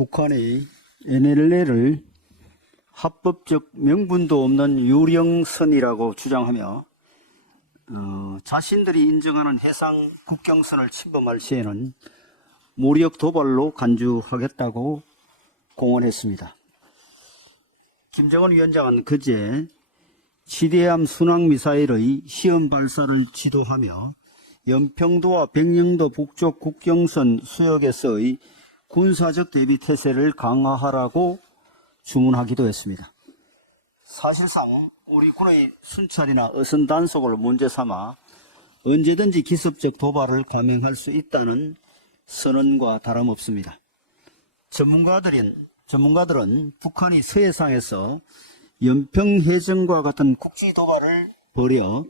북한이 NLL을 합법적 명분도 없는 유령선이라고 주장하며 자신들이 인정하는 해상 국경선을 침범할 시에는 무력 도발로 간주하겠다고 공언했습니다. 김정은 위원장은 그제 지대함 순항미사일의 시험 발사를 지도하며 연평도와 백령도 북쪽 국경선 수역에서의 군사적 대비 태세를 강화하라고 주문하기도 했습니다. 사실상 우리 군의 순찰이나 어선 단속을 문제 삼아 언제든지 기습적 도발을 감행할 수 있다는 선언과 다름없습니다. 전문가들은 북한이 서해상에서 연평해전과 같은 국지 도발을 벌여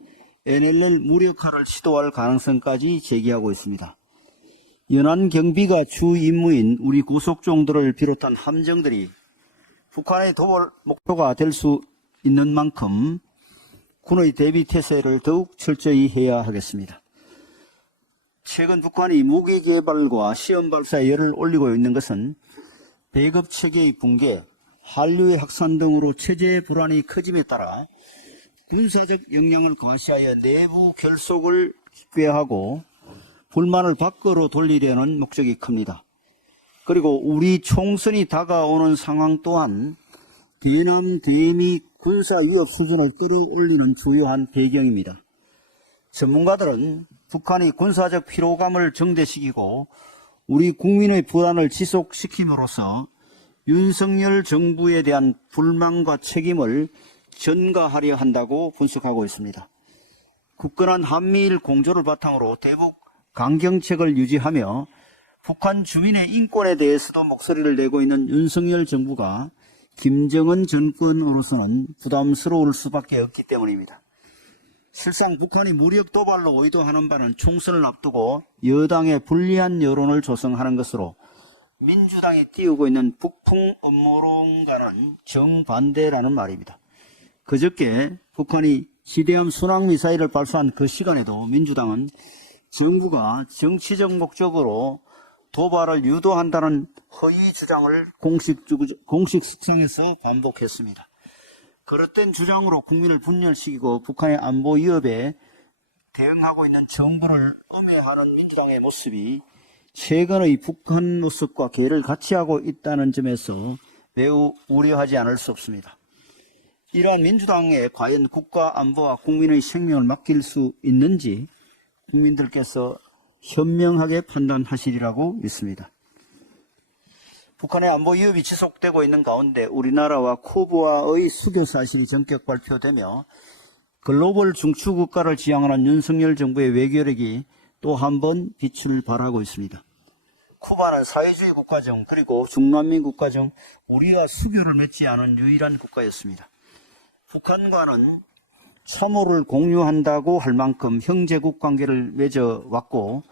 NLL 무력화를 시도할 가능성까지 제기하고 있습니다. 연안경비가 주 임무인 우리 고속종들을 비롯한 함정들이 북한의 도발 목표가 될 수 있는 만큼 군의 대비 태세를 더욱 철저히 해야 하겠습니다. 최근 북한이 무기 개발과 시험 발사에 열을 올리고 있는 것은 배급 체계의 붕괴, 한류의 확산 등으로 체제 불안이 커짐에 따라 군사적 역량을 과시하여 내부 결속을 꾀하고 불만을 밖으로 돌리려는 목적이 큽니다. 그리고 우리 총선이 다가오는 상황 또한 대남 대미 군사 위협 수준을 끌어올리는 주요한 배경입니다. 전문가들은 북한이 군사적 피로감을 정대시키고 우리 국민의 불안을 지속시킴으로써 윤석열 정부에 대한 불만과 책임을 전가하려 한다고 분석하고 있습니다. 굳건한 한미일 공조를 바탕으로 대북 강경책을 유지하며 북한 주민의 인권에 대해서도 목소리를 내고 있는 윤석열 정부가 김정은 정권으로서는 부담스러울 수밖에 없기 때문입니다. 실상 북한이 무력 도발로 의도하는 바는 총선을 앞두고 여당에 불리한 여론을 조성하는 것으로 민주당이 띄우고 있는 북풍 음모론과는 정반대라는 말입니다. 그저께 북한이 지대함 순항미사일을 발사한 그 시간에도 민주당은 정부가 정치적 목적으로 도발을 유도한다는 허위 주장을 공식석상에서 반복했습니다. 그릇된 주장으로 국민을 분열시키고 북한의 안보 위협에 대응하고 있는 정부를 엄해하는 민주당의 모습이 최근의 북한 모습과 궤를 같이 하고 있다는 점에서 매우 우려하지 않을 수 없습니다. 이러한 민주당에 과연 국가 안보와 국민의 생명을 맡길 수 있는지 국민들께서 현명하게 판단하시리라고 믿습니다. 북한의 안보 위협이 지속되고 있는 가운데 우리나라와 쿠바의 수교 사실이 전격 발표되며 글로벌 중추국가를 지향하는 윤석열 정부의 외교력이 또 한 번 빛을 발하고 있습니다. 쿠바는 사회주의 국가 중 그리고 중남미 국가 중 우리와 수교를 맺지 않은 유일한 국가였습니다. 북한과는 참호를 공유한다고 할 만큼 형제국 관계를 맺어왔고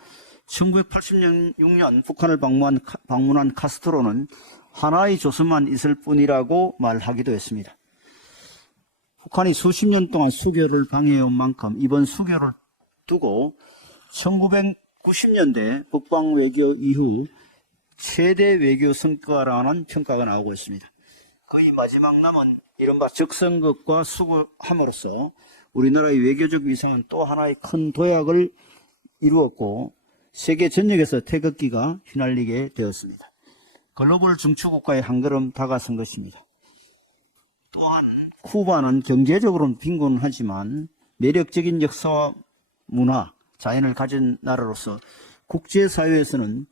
1986년 북한을 방문한 카스트로는 하나의 조선만 있을 뿐이라고 말하기도 했습니다. 북한이 수십 년 동안 수교를 방해해온 만큼 이번 수교를 두고 1990년대 북방 외교 이후 최대 외교 성과라는 평가가 나오고 있습니다. 거의 마지막 남은 이른바 적성국과 수교함으로써 우리나라의 외교적 위상은 또 하나의 큰 도약을 이루었고 세계 전역에서 태극기가 휘날리게 되었습니다. 글로벌 중추국가에 한 걸음 다가선 것입니다. 또한 쿠바는 경제적으로는 빈곤하지만 매력적인 역사와 문화, 자연을 가진 나라로서 국제사회에서는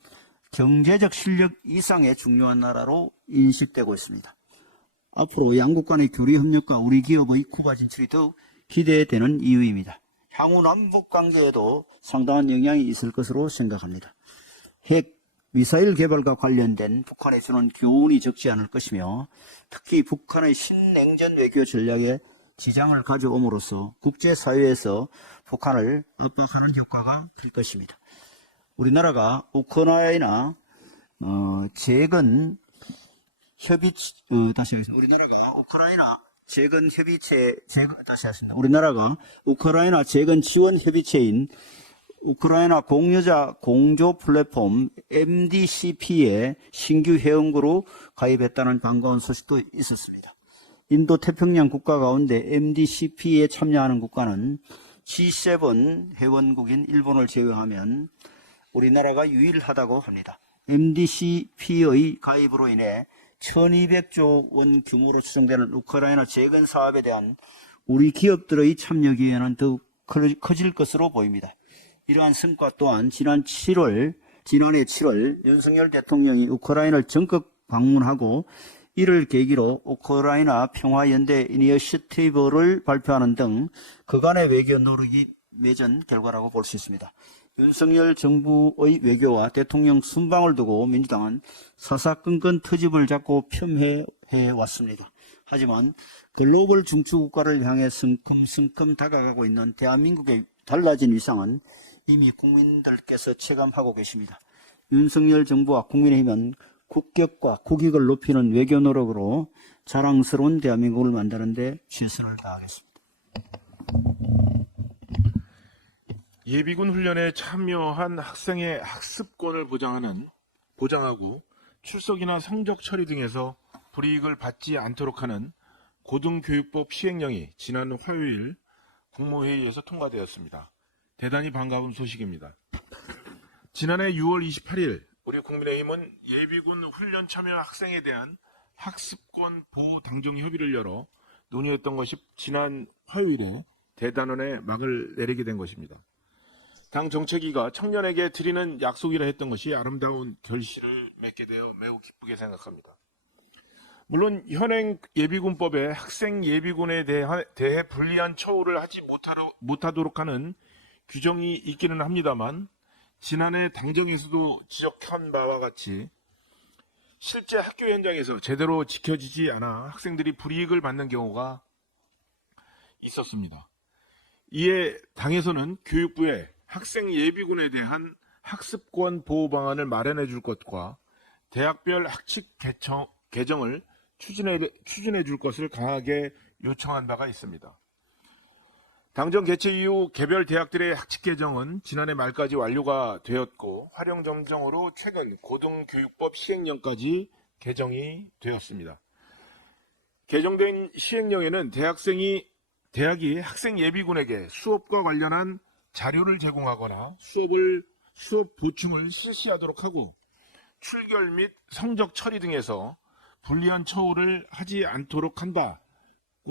경제적 실력 이상의 중요한 나라로 인식되고 있습니다. 앞으로 양국 간의 교류 협력과 우리 기업의 쿠바 진출이 더욱 기대되는 이유입니다. 향후 남북 관계에도 상당한 영향이 있을 것으로 생각합니다. 핵, 미사일 개발과 관련된 북한에 주는 교훈이 적지 않을 것이며 특히 북한의 신냉전 외교 전략에 지장을 가져옴으로써 국제사회에서 북한을 압박하는 효과가 클 것입니다. 우리나라가 우크라이나 재건 우리나라가 우크라이나 재건 지원 협의체인 우크라이나 공여자 공조 플랫폼 MDCP에 신규 회원국으로 가입했다는 반가운 소식도 있었습니다. 인도 태평양 국가 가운데 MDCP에 참여하는 국가는 G7 회원국인 일본을 제외하면 우리나라가 유일하다고 합니다. MDCP의 가입으로 인해 1200조 원 규모로 추정되는 우크라이나 재건 사업에 대한 우리 기업들의 참여 기회는 더욱 커질 것으로 보입니다. 이러한 성과 또한 지난해 7월 윤석열 대통령이 우크라이나를 전격 방문하고 이를 계기로 우크라이나 평화연대 이니셔티브를 발표하는 등 그간의 외교 노력이 맺은 결과라고 볼 수 있습니다. 윤석열 정부의 외교와 대통령 순방을 두고 민주당은 사사건건 트집을 잡고 폄훼해 왔습니다. 하지만 글로벌 중추국가를 향해 성큼성큼 다가가고 있는 대한민국의 달라진 위상은 이미 국민들께서 체감하고 계십니다. 윤석열 정부와 국민의힘은 국격과 국익을 높이는 외교 노력으로 자랑스러운 대한민국을 만드는 데 최선을 다하겠습니다. 예비군 훈련에 참여한 학생의 학습권을 보장하고 출석이나 성적 처리 등에서 불이익을 받지 않도록 하는 고등교육법 시행령이 지난 화요일 국무회의에서 통과되었습니다. 대단히 반가운 소식입니다. 지난해 6월 28일 우리 국민의힘은 예비군 훈련 참여 학생에 대한 학습권 보호 당정 협의를 열어 논의했던 것이 지난 화요일에 대단원에 막을 내리게 된 것입니다. 당 정책위가 청년에게 드리는 약속이라 했던 것이 아름다운 결실을 맺게 되어 매우 기쁘게 생각합니다. 물론 현행 예비군법에 학생 예비군에 대해 불리한 처우를 하지 못하도록 하는 규정이 있기는 합니다만 지난해 당정에서도 지적한 바와 같이 실제 학교 현장에서 제대로 지켜지지 않아 학생들이 불이익을 받는 경우가 있었습니다. 이에 당에서는 교육부에 학생 예비군에 대한 학습권 보호 방안을 마련해 줄 것과 대학별 학칙 개정을 추진해 줄 것을 강하게 요청한 바가 있습니다. 당정 개최 이후 개별 대학들의 학칙 개정은 지난해 말까지 완료가 되었고 활용점정으로 최근 고등교육법 시행령까지 개정이 되었습니다. 개정된 시행령에는 대학이 학생 예비군에게 수업과 관련한 자료를 제공하거나 수업 보충을 실시하도록 하고 출결 및 성적 처리 등에서 불리한 처우를 하지 않도록 한다고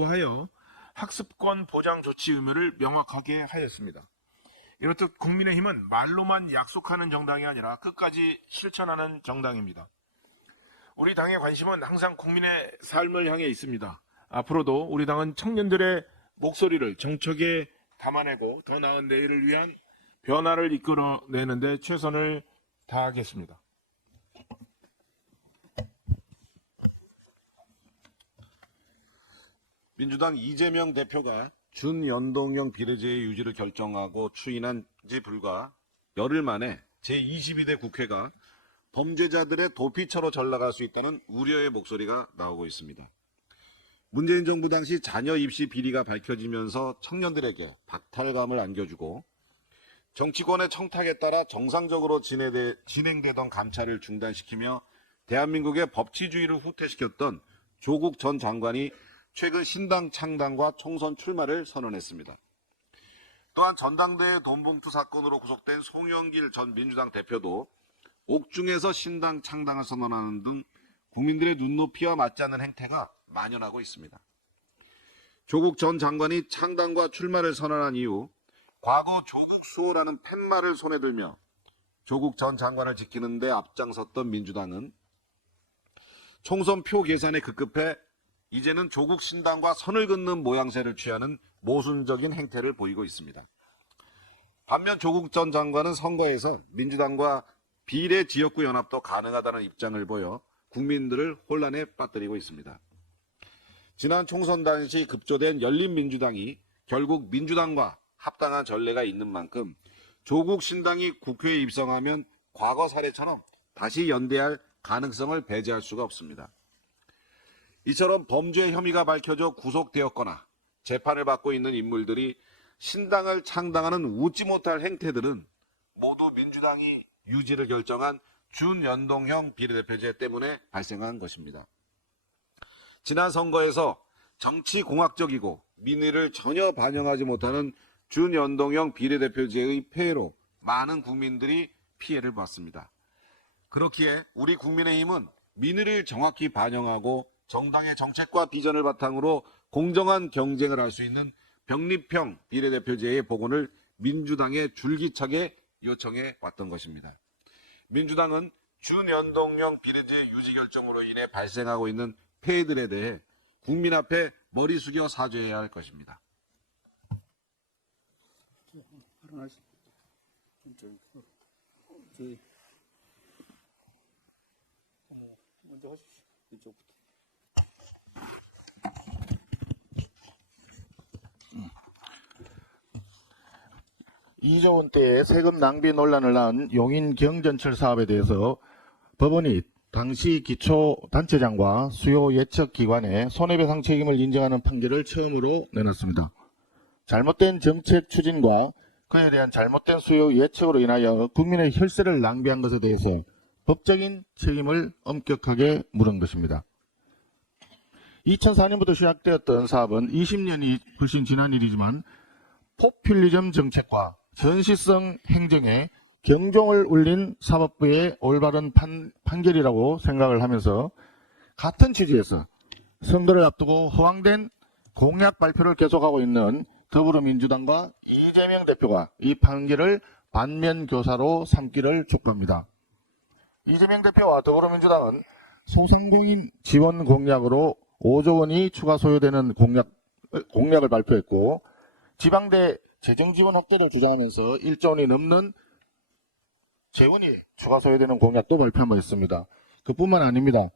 하여 학습권 보장 조치 의무를 명확하게 하였습니다. 이렇듯 국민의힘은 말로만 약속하는 정당이 아니라 끝까지 실천하는 정당입니다. 우리 당의 관심은 항상 국민의 삶을 향해 있습니다. 앞으로도 우리 당은 청년들의 목소리를 정책에 담아내고 더 나은 내일을 위한 변화를 이끌어내는 데 최선을 다하겠습니다. 민주당 이재명 대표가 준연동형 비례제의 유지를 결정하고 추인한 지 불과 열흘 만에 제22대 국회가 범죄자들의 도피처로 전락할 수 있다는 우려의 목소리가 나오고 있습니다. 문재인 정부 당시 자녀 입시 비리가 밝혀지면서 청년들에게 박탈감을 안겨주고 정치권의 청탁에 따라 정상적으로 진행되던 감찰을 중단시키며 대한민국의 법치주의를 후퇴시켰던 조국 전 장관이 최근 신당 창당과 총선 출마를 선언했습니다. 또한 전당대회 돈봉투 사건으로 구속된 송영길 전 민주당 대표도 옥중에서 신당 창당을 선언하는 등 국민들의 눈높이와 맞지 않는 행태가 만연하고 있습니다. 조국 전 장관이 창당과 출마를 선언한 이후 과거 조국 수호라는 팻말을 손에 들며 조국 전 장관을 지키는 데 앞장섰던 민주당은 총선 표 계산에 급급해 이제는 조국 신당과 선을 긋는 모양새를 취하는 모순적인 행태를 보이고 있습니다. 반면 조국 전 장관은 선거에서 민주당과 비례 지역구 연합도 가능하다는 입장을 보여 국민들을 혼란에 빠뜨리고 있습니다. 지난 총선 당시 급조된 열린민주당이 결국 민주당과 합당한 전례가 있는 만큼 조국 신당이 국회에 입성하면 과거 사례처럼 다시 연대할 가능성을 배제할 수가 없습니다. 이처럼 범죄 혐의가 밝혀져 구속되었거나 재판을 받고 있는 인물들이 신당을 창당하는 웃지 못할 행태들은 모두 민주당이 유지를 결정한 준연동형 비례대표제 때문에 발생한 것입니다. 지난 선거에서 정치공학적이고 민의를 전혀 반영하지 못하는 준연동형 비례대표제의 폐해로 많은 국민들이 피해를 봤습니다. 그렇기에 우리 국민의힘은 민의를 정확히 반영하고 정당의 정책과 비전을 바탕으로 공정한 경쟁을 할 수 있는 병립형 비례대표제의 복원을 민주당에 줄기차게 요청해 왔던 것입니다. 민주당은 준연동형 비례제 유지 결정으로 인해 발생하고 있는 폐해들에 대해 국민 앞에 머리 숙여 사죄해야 할 것입니다. 먼저 하십시오. 이쪽부터. 이조원 때의 세금 낭비 논란을 낳은 용인 경전철 사업에 대해서 법원이 당시 기초단체장과 수요 예측기관의 손해배상 책임을 인정하는 판결을 처음으로 내놨습니다. 잘못된 정책 추진과 그에 대한 잘못된 수요 예측으로 인하여 국민의 혈세를 낭비한 것에 대해서 법적인 책임을 엄격하게 물은 것입니다. 2004년부터 시작되었던 사업은 20년이 훨씬 지난 일이지만 포퓰리즘 정책과 전시성 행정에 경종을 울린 사법부의 올바른 판결이라고 생각을 하면서 같은 취지에서 선거를 앞두고 허황된 공약 발표를 계속하고 있는 더불어민주당과 이재명 대표가 이 판결을 반면교사로 삼기를 촉구합니다. 이재명 대표와 더불어민주당은 소상공인 지원 공약으로 5조 원이 추가 소요되는 공약을 발표했고 지방대 재정지원 확대를 주장하면서 1조 원이 넘는 재원이 추가 소요되는 공약도 발표한 바 있습니다. 그뿐만 아닙니다.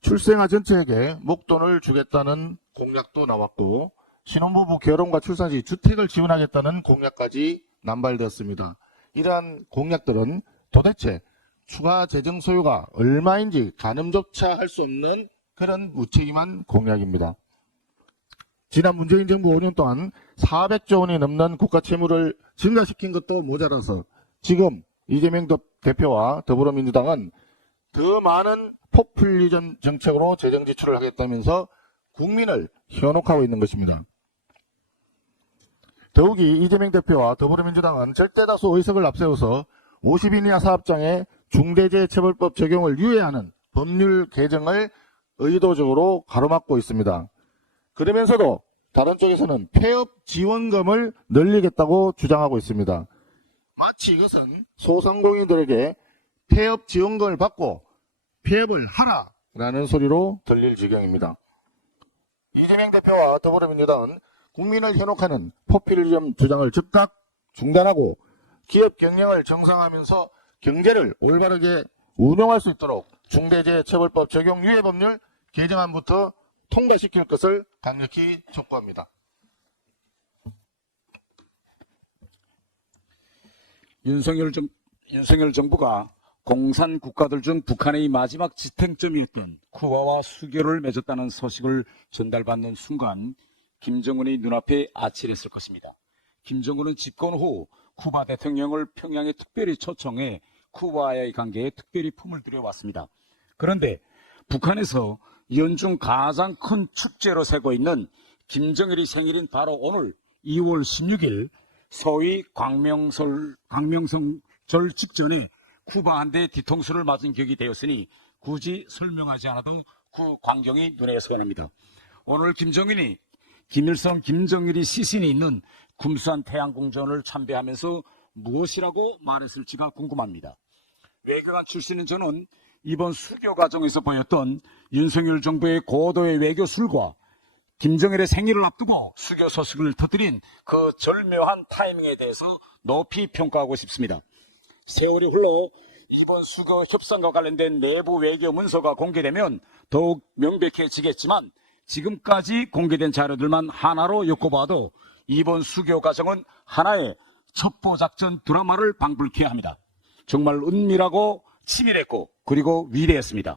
출생아 전체에게 목돈을 주겠다는 공약도 나왔고 신혼부부 결혼과 출산 시 주택을 지원하겠다는 공약까지 남발되었습니다. 이러한 공약들은 도대체 추가 재정 소요가 얼마인지 가늠조차 할 수 없는 그런 무책임한 공약입니다. 지난 문재인 정부 5년 동안 400조 원이 넘는 국가 채무를 증가시킨 것도 모자라서 지금 이재명 대표와 더불어민주당은 더 많은 포퓰리즘 정책으로 재정 지출을 하겠다면서 국민을 현혹하고 있는 것입니다. 더욱이 이재명 대표와 더불어민주당은 절대다수 의석을 앞세워서 50인 이하 사업장의 중대재해처벌법 적용을 유예하는 법률 개정을 의도적으로 가로막고 있습니다. 그러면서도 다른 쪽에서는 폐업 지원금을 늘리겠다고 주장하고 있습니다. 마치 이것은 소상공인들에게 폐업 지원금을 받고 폐업을 하라라는 소리로 들릴 지경입니다. 이재명 대표와 더불어민주당은 국민을 현혹하는 포퓰리즘 주장을 즉각 중단하고 기업 경영을 정상화하면서 경제를 올바르게 운영할 수 있도록 중대재해처벌법 적용 유예 법률 개정안부터 통과시킬 것을 강력히 촉구합니다. 윤석열 정부가 공산 국가들 중 북한의 마지막 지탱점이었던 쿠바와 수교를 맺었다는 소식을 전달받는 순간 김정은의 눈앞에 아찔했을 것입니다. 김정은은 집권 후 쿠바 대통령을 평양에 특별히 초청해 쿠바와의 관계에 특별히 품을 들여왔습니다. 그런데 북한에서 연중 가장 큰 축제로 세고 있는 김정일의 생일인 바로 오늘 2월 16일 소위 광명성절 직전에 쿠바 한 대 뒤통수를 맞은 격이 되었으니 굳이 설명하지 않아도 그 광경이 눈에 선합니다. 오늘 김정은이 김일성, 김정일이 시신이 있는 금수한 태양궁전을 참배하면서 무엇이라고 말했을지가 궁금합니다. 외교관 출신인 저는 이번 수교 과정에서 보였던 윤석열 정부의 고도의 외교술과 김정일의 생일을 앞두고 수교 소식을 터뜨린 그 절묘한 타이밍에 대해서 높이 평가하고 싶습니다. 세월이 흘러 이번 수교 협상과 관련된 내부 외교 문서가 공개되면 더욱 명백해지겠지만 지금까지 공개된 자료들만 하나로 엮어봐도 이번 수교 과정은 하나의 첩보작전 드라마를 방불케 합니다. 정말 은밀하고 치밀했고 그리고 위대했습니다.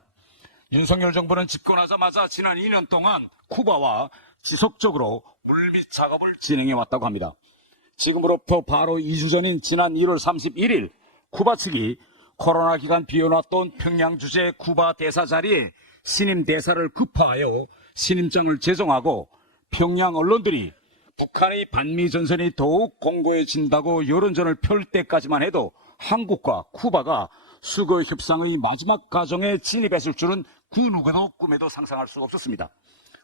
윤석열 정부는 집권하자마자 지난 2년 동안 쿠바와 지속적으로 물밑 작업을 진행해 왔다고 합니다. 지금으로부터 바로 2주 전인 지난 1월 31일 쿠바 측이 코로나 기간 비워놨던 평양 주재 쿠바 대사 자리에 신임 대사를 급파하여 신임장을 제정하고 평양 언론들이 북한의 반미 전선이 더욱 공고해진다고 여론전을 펼 때까지만 해도 한국과 쿠바가 수교 협상의 마지막 과정에 진입했을 줄은 그 누구도 꿈에도 상상할 수 없었습니다.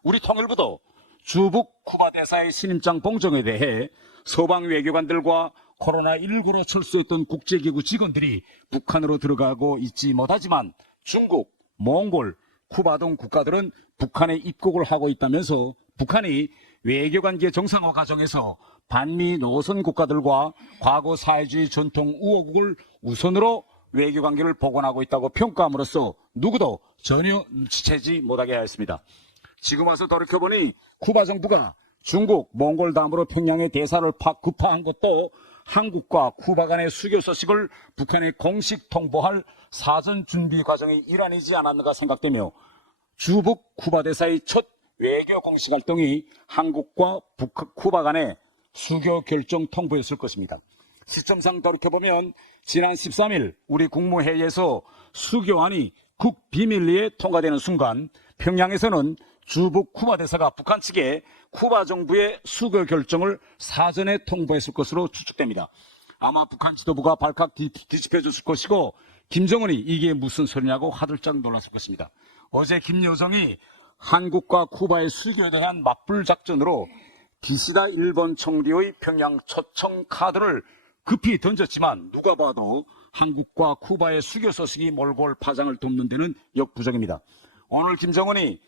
우리 통일부도 주북 쿠바 대사의 신임장 봉정에 대해 서방 외교관들과 코로나19로 철수했던 국제기구 직원들이 북한으로 들어가고 있지 못하지만 중국, 몽골, 쿠바 등 국가들은 북한에 입국을 하고 있다면서 북한이 외교관계 정상화 과정에서 반미 노선 국가들과 과거 사회주의 전통 우호국을 우선으로 외교관계를 복원하고 있다고 평가함으로써 누구도 전혀 눈치채지 못하게 하였습니다. 지금 와서 돌이켜보니 쿠바 정부가 중국, 몽골 다음으로 평양의 대사를 급파한 것도 한국과 쿠바 간의 수교 소식을 북한에 공식 통보할 사전 준비 과정의 일환이지 않았는가 생각되며 주북 쿠바 대사의 첫 외교 공식 활동이 한국과 쿠바 간의 수교 결정 통보였을 것입니다. 시점상 돌이켜보면 지난 13일 우리 국무회의에서 수교안이 국비밀리에 통과되는 순간 평양에서는 주북 쿠바 대사가 북한 측에 쿠바 정부의 수교 결정을 사전에 통보했을 것으로 추측됩니다. 아마 북한 지도부가 발칵 뒤집혀졌을 것이고 김정은이 이게 무슨 소리냐고 화들짝 놀랐을 것입니다. 어제 김여정이 한국과 쿠바의 수교에 대한 맞불 작전으로 기시다 일본 총리의 평양 초청 카드를 급히 던졌지만 누가 봐도 한국과 쿠바의 수교 소식이 몰고 올 파장을 돕는 데는 역부족입니다. 오늘 김정은이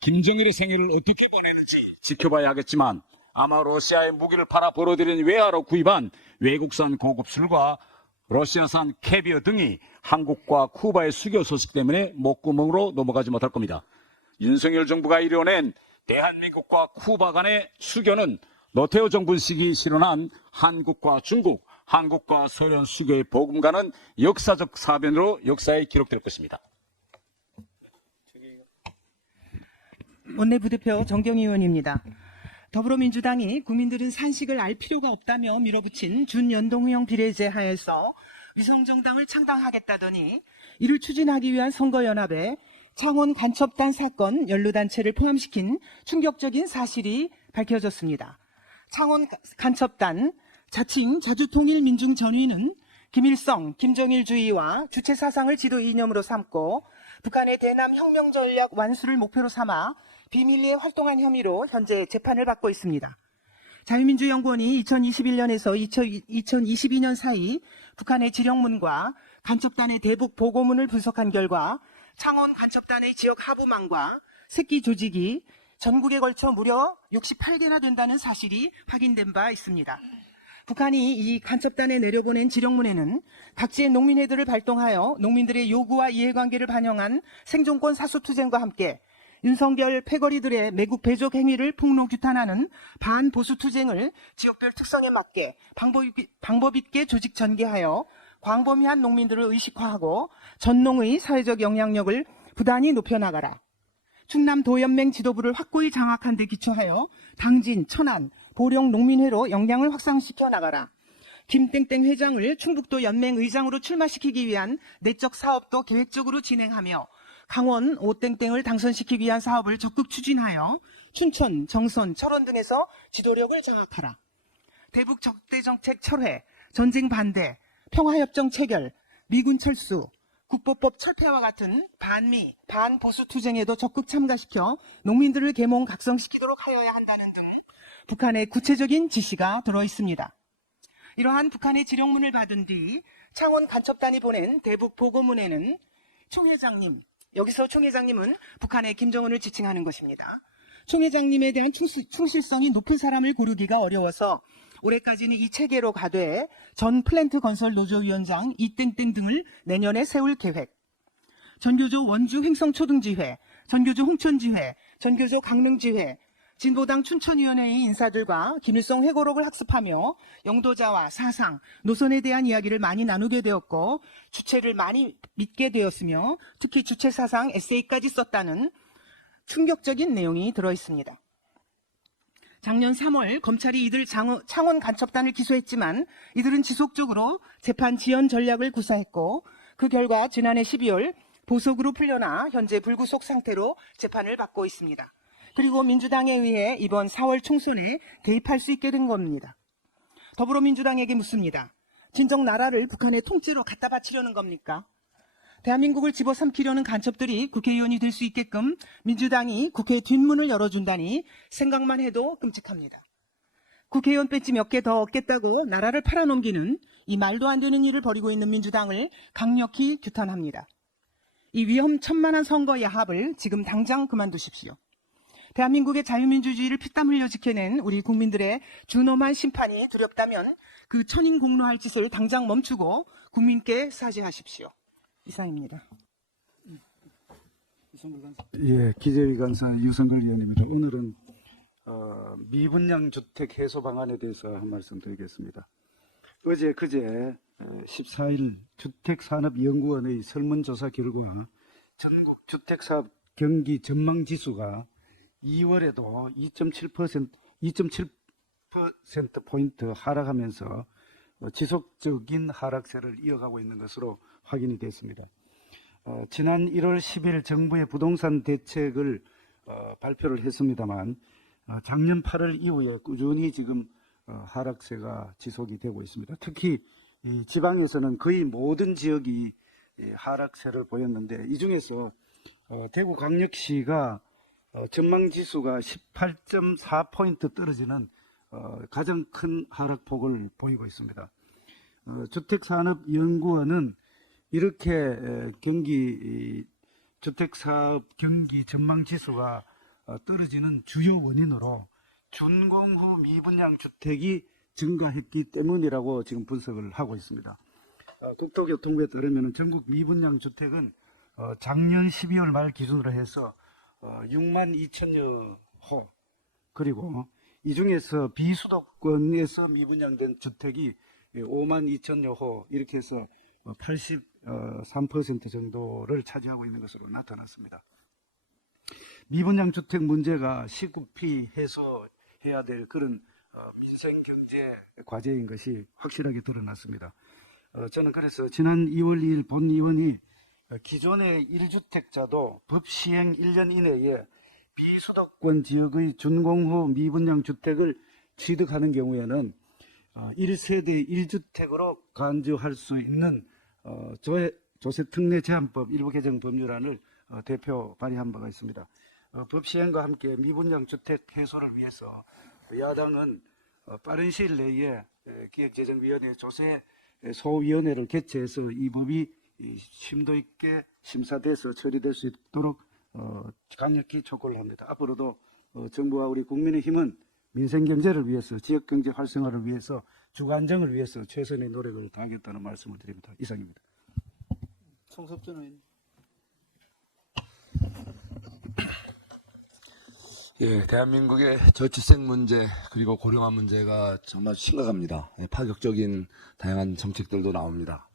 김정일의 생일을 어떻게 보내는지 지켜봐야 하겠지만 아마 러시아에 무기를 팔아 벌어들인 외화로 구입한 외국산 고급 술과 러시아산 캐비어 등이 한국과 쿠바의 수교 소식 때문에 목구멍으로 넘어가지 못할 겁니다. 윤석열 정부가 이뤄낸 대한민국과 쿠바 간의 수교는 노태우 정부 시기 실현한 한국과 중국, 한국과 소련 수교의 복음과는 역사적 사변으로 역사에 기록될 것입니다. 원내부대표 정경희 의원입니다. 더불어민주당이 국민들은 산식을 알 필요가 없다며 밀어붙인 준연동형 비례제 하에서 위성정당을 창당하겠다더니 이를 추진하기 위한 선거연합에 창원 간첩단 사건 연루단체를 포함시킨 충격적인 사실이 밝혀졌습니다. 창원 간첩단 자칭 자주통일민중전위는 김일성, 김정일주의와 주체사상을 지도 이념으로 삼고 북한의 대남 혁명 전략 완수를 목표로 삼아 비밀리에 활동한 혐의로 현재 재판을 받고 있습니다. 자유민주연구원이 2021년에서 2022년 사이 북한의 지령문과 간첩단의 대북 보고문을 분석한 결과 창원 간첩단의 지역 하부망과 새끼 조직이 전국에 걸쳐 무려 68개나 된다는 사실이 확인된 바 있습니다. 북한이 이 간첩단에 내려보낸 지령문에는 각지의 농민회들을 발동하여 농민들의 요구와 이해관계를 반영한 생존권 사수투쟁과 함께 윤석열 패거리들의 매국 배족 행위를 폭로규탄하는 반보수투쟁을 지역별 특성에 맞게 방법 있게 조직 전개하여 광범위한 농민들을 의식화하고 전농의 사회적 영향력을 부단히 높여나가라. 충남 도연맹 지도부를 확고히 장악한 데 기초하여 당진, 천안, 보령 농민회로 역량을 확산시켜 나가라. 김땡땡 회장을 충북도 연맹 의장으로 출마시키기 위한 내적 사업도 계획적으로 진행하며 강원 오땡땡을 당선시키기 위한 사업을 적극 추진하여 춘천, 정선, 철원 등에서 지도력을 장악하라. 대북 적대정책 철회, 전쟁 반대, 평화협정 체결, 미군 철수, 국보법 철폐와 같은 반미, 반보수 투쟁에도 적극 참가시켜 농민들을 계몽 각성시키도록 하여야 한다는 등 북한의 구체적인 지시가 들어 있습니다. 이러한 북한의 지령문을 받은 뒤 창원 간첩단이 보낸 대북 보고문에는 총 회장님, 여기서 총 회장님은 북한의 김정은을 지칭하는 것입니다. 총 회장님에 대한 충실성이 높은 사람을 고르기가 어려워서 올해까지는 이 체계로 가되 전 플랜트 건설 노조위원장 이땡땡 등을 내년에 세울 계획, 전교조 원주 횡성초등지회, 전교조 홍천지회, 전교조 강릉지회, 진보당 춘천위원회의 인사들과 김일성 회고록을 학습하며 영도자와 사상, 노선에 대한 이야기를 많이 나누게 되었고 주체를 많이 믿게 되었으며 특히 주체 사상 에세이까지 썼다는 충격적인 내용이 들어있습니다. 작년 3월 검찰이 이들 창원 간첩단을 기소했지만 이들은 지속적으로 재판 지연 전략을 구사했고 그 결과 지난해 12월 보석으로 풀려나 현재 불구속 상태로 재판을 받고 있습니다. 그리고 민주당에 의해 이번 4월 총선에 대입할 수 있게 된 겁니다. 더불어민주당에게 묻습니다. 진정 나라를 북한의 통째로 갖다 바치려는 겁니까? 대한민국을 집어삼키려는 간첩들이 국회의원이 될 수 있게끔 민주당이 국회 뒷문을 열어준다니 생각만 해도 끔찍합니다. 국회의원 배지 몇 개 더 얻겠다고 나라를 팔아넘기는 이 말도 안 되는 일을 벌이고 있는 민주당을 강력히 규탄합니다. 이 위험천만한 선거 야합을 지금 당장 그만두십시오. 대한민국의 자유민주주의를 피땀 흘려 지켜낸 우리 국민들의 준엄한 심판이 두렵다면 그 천인공노할 짓을 당장 멈추고 국민께 사죄하십시오. 이상입니다. 예, 기재위 간사 유성글 의원입니다. 오늘은 미분양 주택 해소 방안에 대해서 한 말씀 드리겠습니다. 어제 그제 14일 주택산업연구원의 설문조사 결과 전국 주택사업 경기 전망지수가 2월에도 2.7%포인트 하락하면서 지속적인 하락세를 이어가고 있는 것으로 확인이 됐습니다. 지난 1월 10일 정부의 부동산 대책을 발표를 했습니다만 작년 8월 이후에 꾸준히 지금 하락세가 지속이 되고 있습니다. 특히 이 지방에서는 거의 모든 지역이 하락세를 보였는데 이 중에서 대구광역시가 전망지수가 18.4포인트 떨어지는 가장 큰 하락폭을 보이고 있습니다. 주택산업연구원은 이렇게 주택사업 경기 전망지수가 떨어지는 주요 원인으로 준공후 미분양 주택이 증가했기 때문이라고 지금 분석을 하고 있습니다. 국토교통부에 따르면 전국 미분양 주택은 작년 12월 말 기준으로 해서 6만 2천여 호, 그리고 이 중에서 비수도권에서 미분양된 주택이 5만 2천여 호, 이렇게 해서 83% 정도를 차지하고 있는 것으로 나타났습니다. 미분양 주택 문제가 시급히 해소해야 될 그런 민생경제 과제인 것이 확실하게 드러났습니다. 저는 그래서 지난 2월 2일 본의원이 기존의 1주택자도 법 시행 1년 이내에 비수도권 지역의 준공후 미분양 주택을 취득하는 경우에는 1세대 1주택으로 간주할 수 있는 조세특례 제한법 일부 개정 법률안을 대표 발의한 바가 있습니다. 법 시행과 함께 미분양 주택 해소를 위해서 야당은 빠른 시일 내에 기획재정위원회 조세 소위원회를 개최해서 이 법이 심도 있게 심사돼서 처리될 수 있도록 강력히 촉구를 합니다. 앞으로도 정부와 우리 국민의힘은 민생경제를 위해서, 지역경제 활성화를 위해서, 주거안정을 위해서 최선의 노력을 다하겠다는 말씀을 드립니다. 이상입니다. 송석준 의원. 예, 대한민국의 저출생 문제 그리고 고령화 문제가 정말 심각합니다. 파격적인 다양한 정책들도 나옵니다.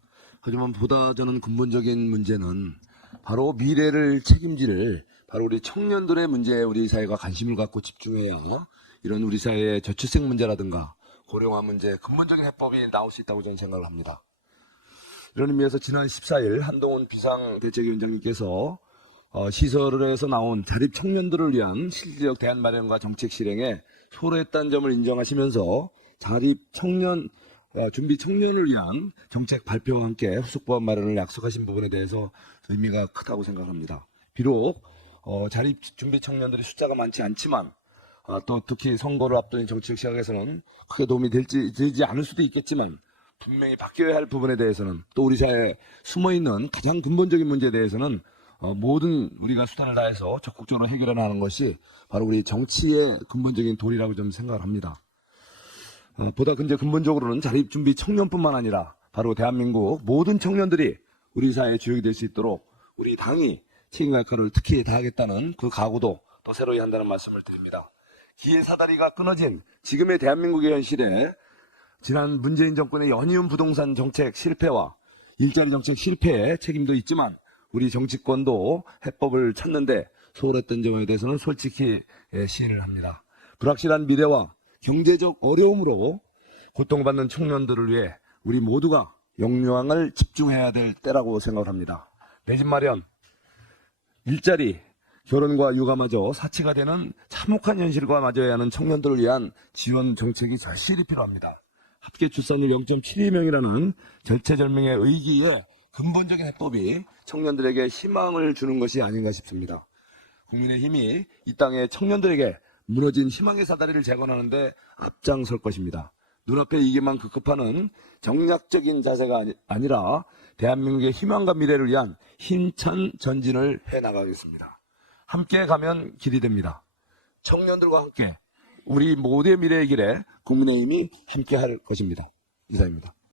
하지만 보다 저는 근본적인 문제는 바로 미래를 책임질 바로 우리 청년들의 문제에 우리 사회가 관심을 갖고 집중해야 이런 우리 사회의 저출생 문제라든가 고령화 문제 근본적인 해법이 나올 수 있다고 저는 생각을 합니다. 이런 의미에서 지난 14일 한동훈 비상대책위원장님께서 시설에서 나온 자립 청년들을 위한 실질적 대안 마련과 정책 실행에 소홀했다는 점을 인정하시면서 자립 청년, 준비 청년을 위한 정책 발표와 함께 후속법 마련을 약속하신 부분에 대해서 의미가 크다고 생각합니다. 비록 자립 준비 청년들이 숫자가 많지 않지만 또 특히 선거를 앞둔 정책 시각에서는 크게 도움이 되지 않을 수도 있겠지만 분명히 바뀌어야 할 부분에 대해서는 또 우리 사회에 숨어있는 가장 근본적인 문제에 대해서는 모든 우리가 수단을 다해서 적극적으로 해결해 나가는 것이 바로 우리 정치의 근본적인 도리라고 좀 생각을 합니다. 보다 이제 근본적으로는 자립준비 청년뿐만 아니라 바로 대한민국 모든 청년들이 우리 사회의 주역이 될 수 있도록 우리 당이 책임과 역할을 특히 다하겠다는 그 각오도 또 새로이 한다는 말씀을 드립니다. 기회 사다리가 끊어진 지금의 대한민국의 현실에 지난 문재인 정권의 연이은 부동산 정책 실패와 일자리 정책 실패의 책임도 있지만 우리 정치권도 해법을 찾는데 소홀했던 점에 대해서는 솔직히 시인을 합니다. 불확실한 미래와 경제적 어려움으로 고통받는 청년들을 위해 우리 모두가 역량을 집중해야 될 때라고 생각을 합니다. 내 집 마련, 일자리, 결혼과 육아마저 사치가 되는 참혹한 현실과 맞아야 하는 청년들을 위한 지원 정책이 절실히 필요합니다. 합계 출산율 0.72명이라는 절체절명의 의기에 근본적인 해법이 청년들에게 희망을 주는 것이 아닌가 싶습니다. 국민의힘이 이 땅의 청년들에게 무너진 희망의 사다리를 재건하는데 앞장설 것입니다. 눈앞에 이기만 급급하는 정략적인 자세가 아니라 대한민국의 희망과 미래를 위한 힘찬 전진을 해나가겠습니다. 함께 가면 길이 됩니다. 청년들과 함께 우리 모두의 미래의 길에 국민의힘이 함께 할 것입니다. 이상입니다.